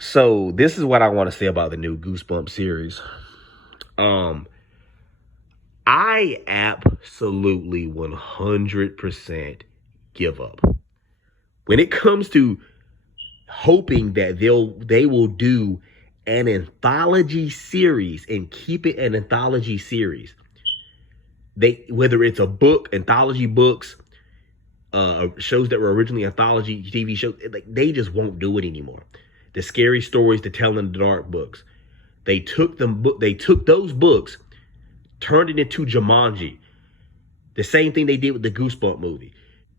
So this is what I want to say about the new Goosebumps series. Um, I absolutely 100% give up when it comes to hoping that they will do an anthology series and keep it an anthology series. They whether it's a book, anthology books, shows that were originally anthology TV shows, like they just won't do it anymore. The scary stories, the tell in the dark books. They took those books, turned it into Jumanji. The same thing they did with the Goosebump movie.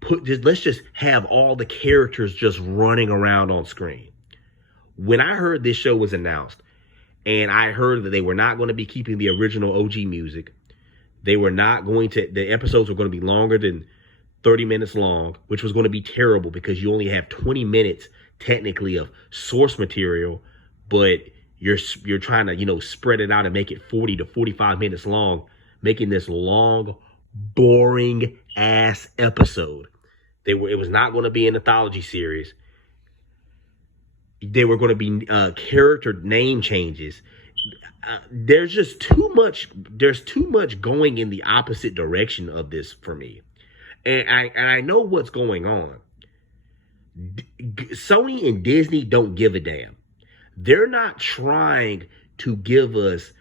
Let's just have all the characters just running around on screen. When I heard this show was announced, and I heard that they were not going to be keeping the original OG music, they were not going to. The episodes were going to be longer than 30 minutes long, which was going to be terrible because you only have 20 minutes technically of source material, but you're trying to, spread it out and make it 40 to 45 minutes long, making this long, boring ass episode. It was not going to be an anthology series. They were going to be character name changes. There's just too much. There's too much going in the opposite direction of this for me, and I know what's going on. Sony and Disney don't give a damn. They're not trying to give us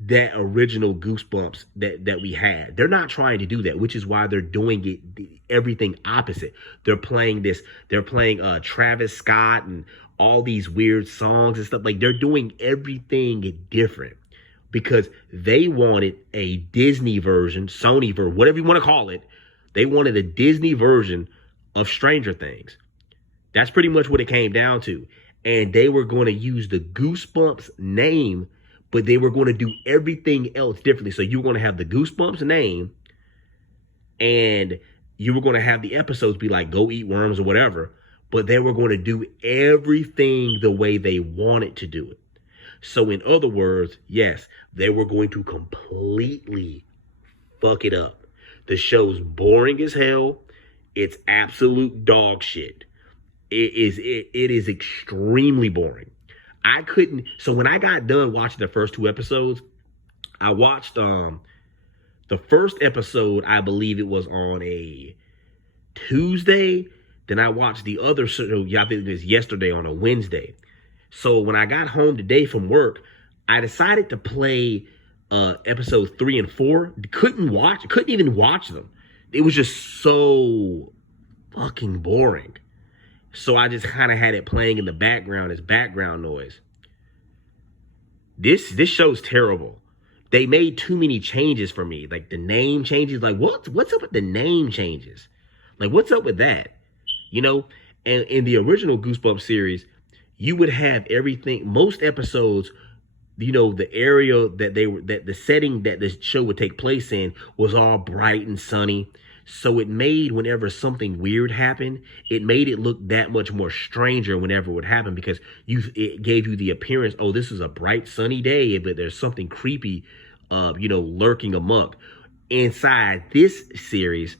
that original Goosebumps that we had. They're not trying to do that, which is why they're doing everything opposite. They're playing Travis Scott and all these weird songs and stuff. Like, they're doing everything different because they wanted a Disney version, Sony version, whatever you want to call it. They wanted a Disney version of Stranger Things. That's pretty much what it came down to. And they were going to use the Goosebumps name, but they were going to do everything else differently. So you were going to have the Goosebumps name, and you were going to have the episodes be like Go Eat Worms or whatever, but they were going to do everything the way they wanted to do it. So in other words, yes, they were going to completely fuck it up. The show's boring as hell. It's absolute dog shit. It is extremely boring. So when I got done watching the first two episodes, I watched the first episode, I believe it was on a Tuesday. Then I watched the other show, I think it was yesterday on a Wednesday. So when I got home today from work, I decided to play episodes 3 and 4. Couldn't even watch them. It was just so fucking boring. So I just kind of had it playing in the background as background noise. This show's terrible. They made too many changes for me. Like the name changes. Like what's up with the name changes? Like what's up with that? And in the original Goosebumps series, you would have everything. Most episodes, the area that the setting that the show would take place in was all bright and sunny. So it made whenever something weird happened, it made it look that much more stranger whenever it would happen because it gave you the appearance, oh, this is a bright sunny day, but there's something creepy, lurking amok. Inside this series,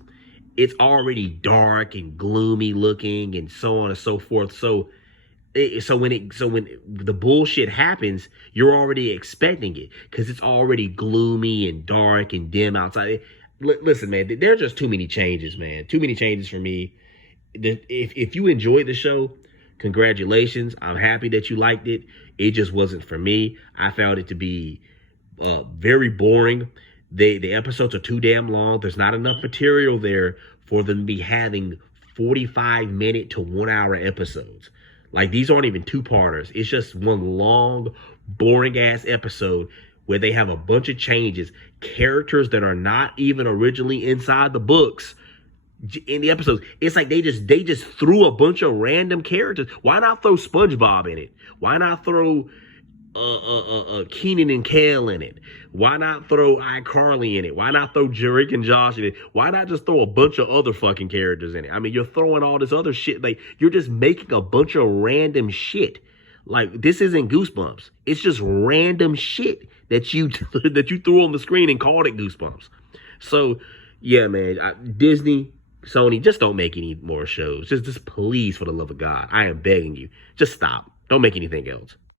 it's already dark and gloomy looking and so on and so forth. So when the bullshit happens, you're already expecting it because it's already gloomy and dark and dim outside. Listen, man, there are just too many changes, man. Too many changes for me. If you enjoyed the show, congratulations. I'm happy that you liked it. It just wasn't for me. I found it to be very boring. The episodes are too damn long. There's not enough material there for them to be having 45-minute to 1 hour episodes. Like, these aren't even two-parters. It's just one long, boring-ass episode where they have a bunch of changes, characters that are not even originally inside the books in the episodes. It's like they just threw a bunch of random characters. Why not throw SpongeBob in it? Why not throw Keenan and Kel in it? Why not throw iCarly in it? Why not throw Jerick and Josh in it? Why not just throw a bunch of other fucking characters in it? I mean, you're throwing all this other shit. Like, you're just making a bunch of random shit. Like, this isn't Goosebumps. It's just random shit that you threw on the screen and called it Goosebumps. So, yeah, man, Disney, Sony, just don't make any more shows. Just please, for the love of God, I am begging you, just stop. Don't make anything else.